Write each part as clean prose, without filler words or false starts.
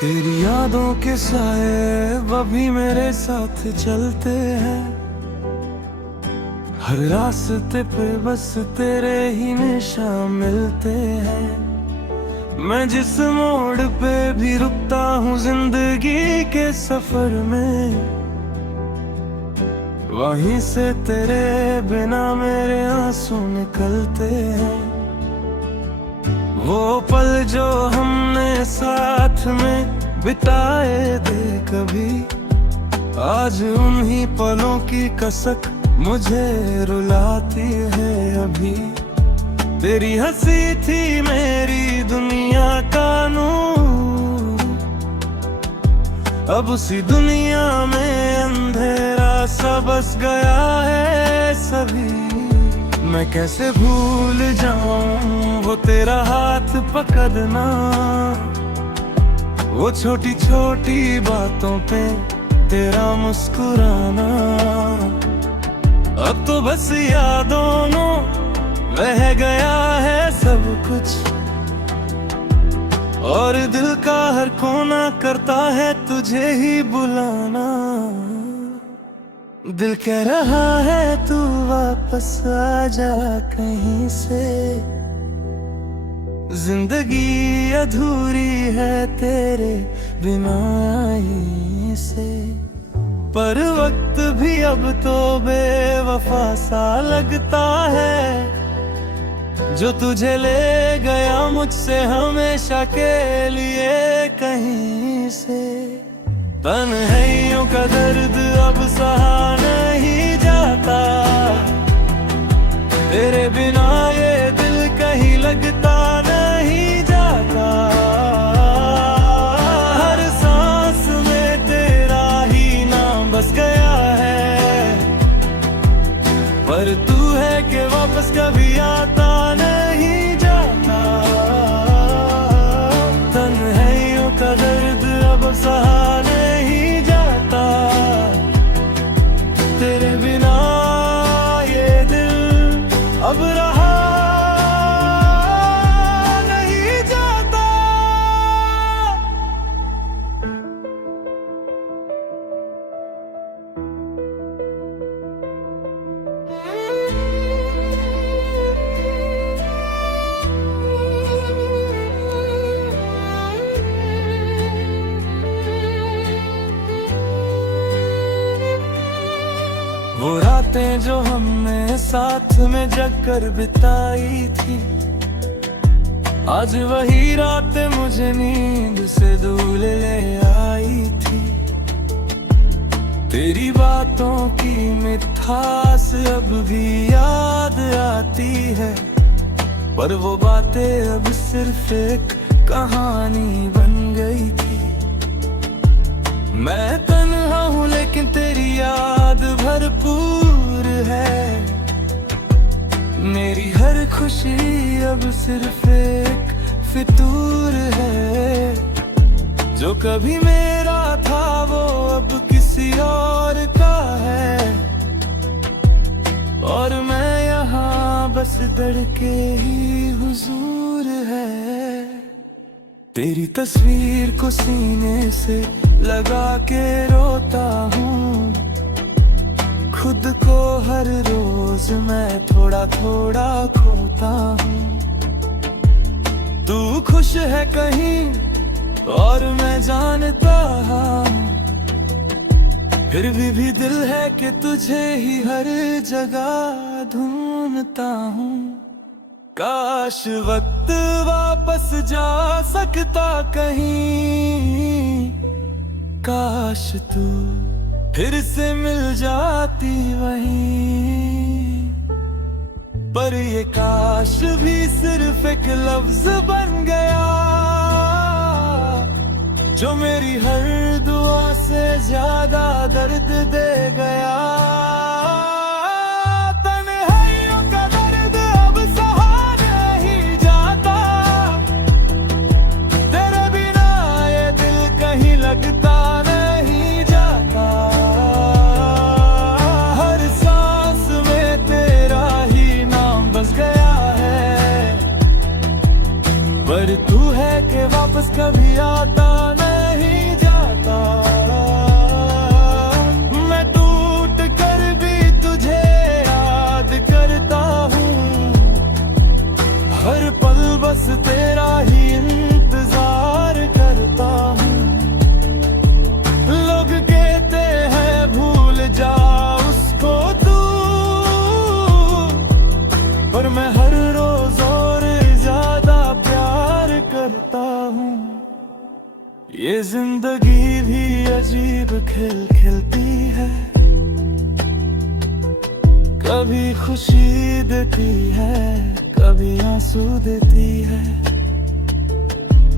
तेरी यादों के साए अभी मेरे साथ चलते हैं। हर रास्ते पे बस तेरे ही निशान मिलते हैं। मैं जिस मोड़ पे भी रुकता हूँ जिंदगी के सफर में, वहीं से तेरे बिना मेरे आंसू निकलते हैं। वो पल जो हमने साथ में बिताए थे कभी, आज उन्हीं पलों की कसक मुझे रुलाती है अभी। तेरी हंसी थी मेरी दुनिया का नूर, अब उसी दुनिया में अंधेरा सा बस गया है सभी। मैं कैसे भूल जाऊं वो तेरा हाथ पकड़ना, वो छोटी छोटी बातों पे तेरा मुस्कुराना। अब तो बस यादों में रह गया है सब कुछ, और दिल का हर कोना करता है तुझे ही बुलाना। दिल कह रहा है तू वापस आ जा कहीं से, जिंदगी अधूरी है तेरे बिना आई से। पर वक्त भी अब तो बेवफा सा लगता है, जो तुझे ले गया मुझसे हमेशा के लिए कहीं से। तन्हाइयों का दर्द अब सहा नहीं जाता, तेरे बिना ये दिल कहीं लगता नहीं जाता। हर सांस में तेरा ही नाम बस गया है, पर तू है कि वापस कभी आता नहीं जाता। तन्हाइयों का दर्द अब सहा नहीं जाता, तेरे बिना ये दिल अब रहा नहीं जाता। वो रातें जो हमने साथ में जगकर बिताई थी, आज वही रातें मुझे नींद से दूर ले आई थी। तेरी बातों की मिठास अब भी याद आती है, पर वो बातें अब सिर्फ एक कहानी बन गई थी। मैं तन्हा हूँ लेकिन तेरी याद भरपूर है, मेरी हर खुशी अब सिर्फ एक फितूर है। जो कभी मेरा था वो अब किसी और का है, और मैं यहाँ बस डर के ही हुजूर है। तेरी तस्वीर को सीने से लगा के रोता हूँ, खुद को हर रोज मैं थोड़ा थोड़ा खोता हूँ। तू खुश है कहीं और मैं जानता हूँ, फिर भी दिल है कि तुझे ही हर जगह ढूंढता हूँ। काश वक्त वापस जा सकता कहीं, काश तू फिर से मिल जाती वहीं। पर ये काश भी सिर्फ एक लफ्ज बन गया, जो मेरी हर दुआ से ज्यादा दर्द दे गया। तन्हाइयों का दर्द अब सहा नहीं जाता, तेरे बिना ये दिल कहीं लगता नहीं जाता। हर सांस में तेरा ही नाम बस गया है, पर तू है कि वापस कभी आता नहीं। कभी खुशी देती है, कभी आंसू देती है।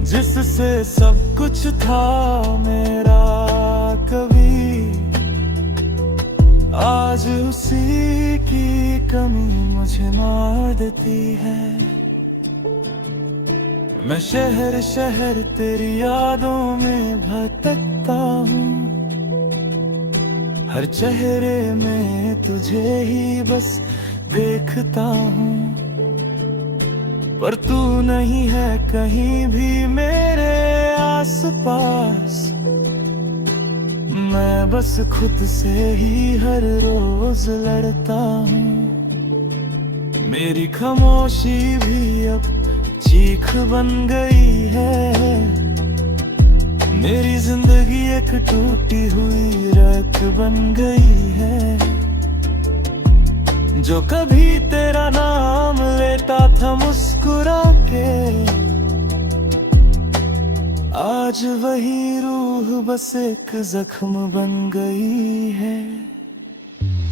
जिससे सब कुछ था मेरा कभी, आज उसी की कमी मुझे मार देती है। मैं शहर शहर तेरी यादों में भटकता हूँ, हर चेहरे में तुझे ही बस देखता हूँ। पर तू नहीं है कहीं भी मेरे आसपास, मैं बस खुद से ही हर रोज लड़ता हूँ। मेरी खामोशी भी अब चीख बन गई है, मेरी जिंदगी एक टूटी हुई रग बन गई है। जो कभी तेरा नाम लेता था मुस्कुरा के, आज वही रूह बस एक जख्म बन गई है।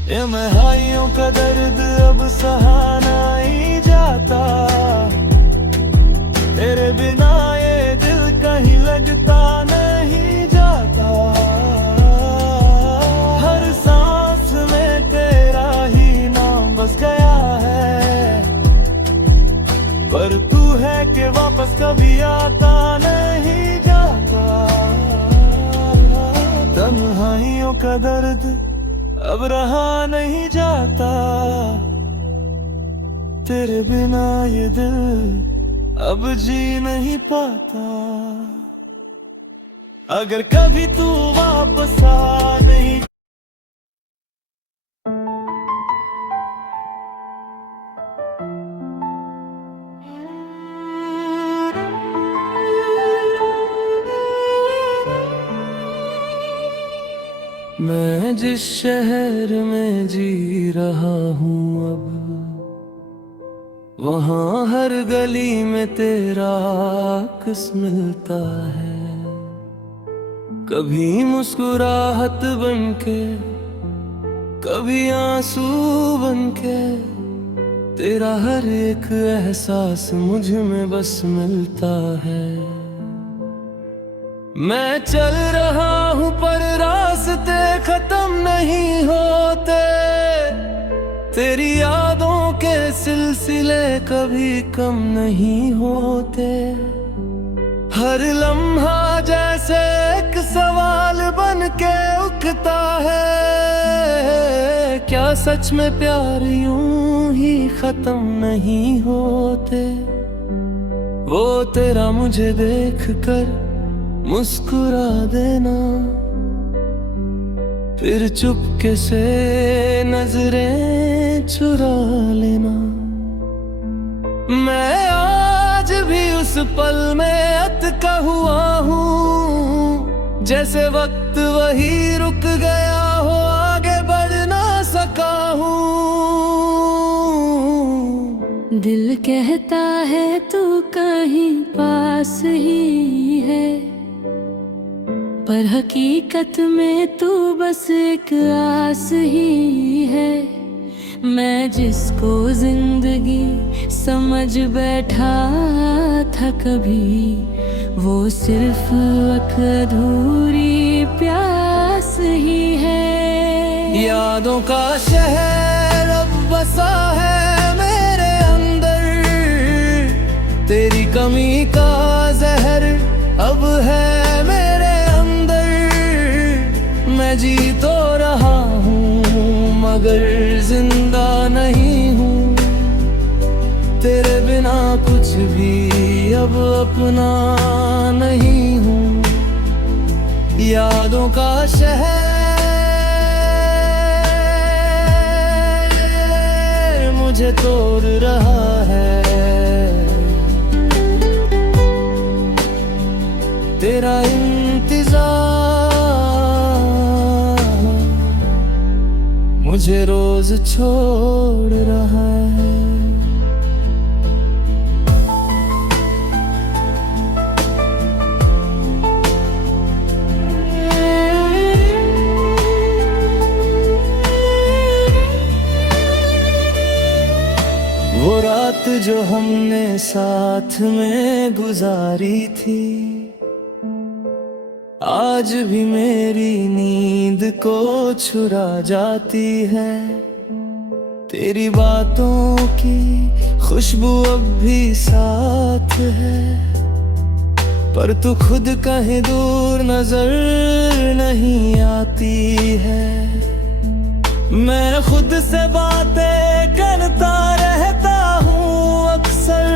ये महंगाइयों का दर्द अब सहा नहीं जाता, तेरे बिना ये दिल कहीं लगता नहीं जाता। हर सांस में तेरा ही नाम बस गया है, पर तू है कि वापस कभी आता नहीं जाता। तन्हाइयों का दर्द अब रहा नहीं जाता, तेरे बिना ये दिल अब जी नहीं पाता। अगर कभी तू वापस आ नहीं, मैं जिस शहर में जी रहा हूँ अब, वहाँ हर गली में तेरा किस मिलता है। कभी मुस्कुराहट बनके, कभी आंसू बनके, तेरा हर एक एहसास मुझ में बस मिलता है। मैं चल रहा हूँ पर रास्ते खत्म नहीं होते, तेरी यादों के सिलसिले कभी कम नहीं होते। हर लम्हा जैसे एक सवाल बन के उठता है, क्या सच में प्यार यूं ही खत्म नहीं होते। वो तेरा मुझे देख कर मुस्कुरा देना, फिर चुपके से नजरें चुरा लेना। मैं आज भी उस पल में अटका हुआ हूँ, जैसे वक्त वही रुक गया हो, आगे बढ़ ना सका हूँ। दिल कहता है तू कहीं पास ही है, पर हकीकत में तू बस एक आस ही है। मैं जिसको जिंदगी समझ बैठा था कभी, वो सिर्फ एक अधूरी प्यास ही है। यादों का शहर अब बसा है मेरे अंदर, तेरी कमी का जहर अब है मेरे अंदर। मैं जी तो रहा हूँ मगर जिंदा नहीं हूँ, तेरे बिना कुछ भी अब अपना नहीं हूँ। यादों का शहर मुझे तोड़ रहा है, तेरा इंतजार मुझे रोज छोड़ रहा है। रात जो हमने साथ में गुजारी थी, आज भी मेरी नींद को छुरा जाती है। तेरी बातों की खुशबू अब भी साथ है, पर तू खुद कहीं दूर नजर नहीं आती है। मैं खुद से बातें करता रहता हूँ अक्सर,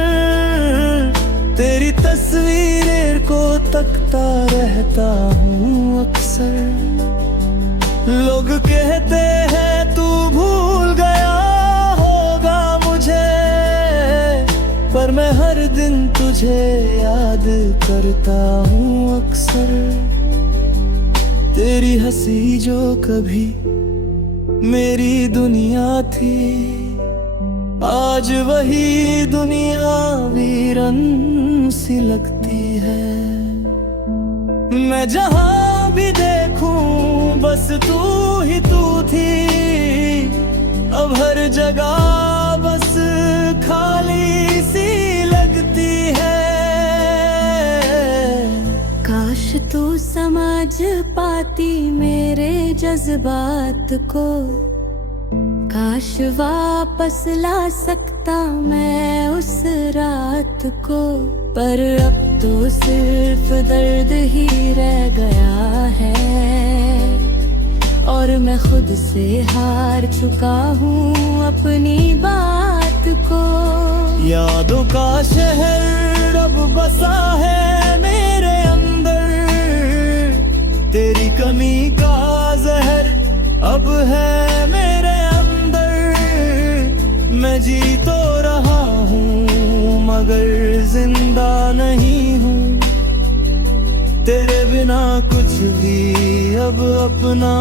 तेरी तस्वीर को तकता रहता हूँ अक्सर। लोग कहते हैं तू भूल गया होगा मुझे, पर मैं हर दिन तुझे याद करता हूँ अक्सर। तेरी हंसी जो कभी मेरी दुनिया थी, आज वही दुनिया वीरन सी लगती है। मैं जहां भी देखूं बस तू ही तू थी, अब हर जगह बस खाली सी लगती है। काश तू समझ पाती मेरे जज्बात को, काश वापस ला सकता मैं उस रात को। पर अब तो सिर्फ दर्द ही रह गया है, और मैं खुद से हार चुका हूँ अपनी बात को। यादों का शहर अब बसा है मेरे अंदर, तेरी कमी का जहर अब है मेरे अंदर। मैं जी तो रहा हूँ मगर जिंदा नहीं हूँ, तेरे बिना कुछ भी अब अपना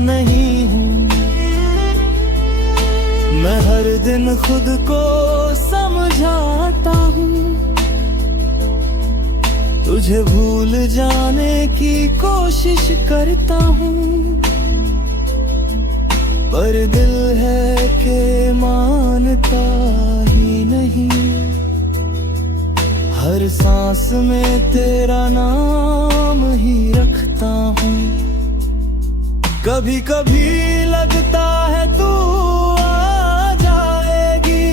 नहीं हूँ। मैं हर दिन खुद को समझाता हूँ, तुझे भूल जाने की कोशिश करता हूँ, पर दिल है कि मानता ही नहीं। हर सांस में तेरा नाम ही रखता हूँ, कभी कभी लगता है तू आ जाएगी,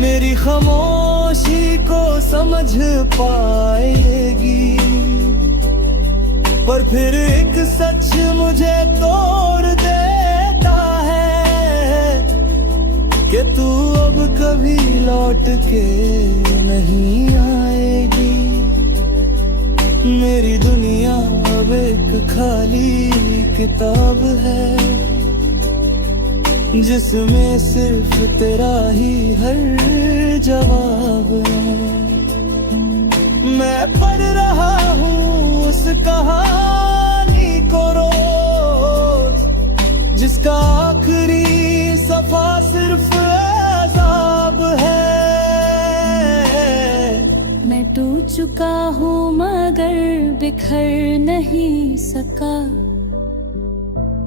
मेरी खामोशी को समझ पाएगी। पर फिर एक सच मुझे तोड़ देता है कि तू अब कभी लौट के नहीं आएगी। मेरी दुनिया अब एक खाली किताब है, जिसमें सिर्फ तेरा ही हर जवाब है। मैं पढ़ रहा हूँ उस कहानी को रोज, जिसका आखिरी सफा सिर्फ अज़ाब है। मैं टूट चुका हूँ मगर बिखर नहीं सका,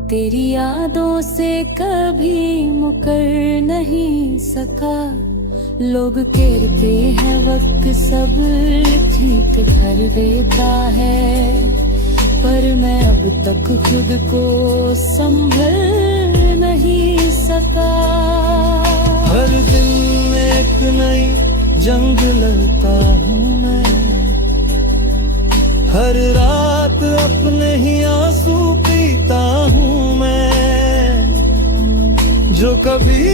तेरी यादों से कभी मुकर नहीं सका। लोग कहते हैं वक्त सब ठीक कर देता है, पर मैं अब तक खुद को संभल नहीं सका। हर दिन एक नई जंग लड़ता हूँ मैं, हर रात अपने ही आंसू पीता हूँ मैं। जो कभी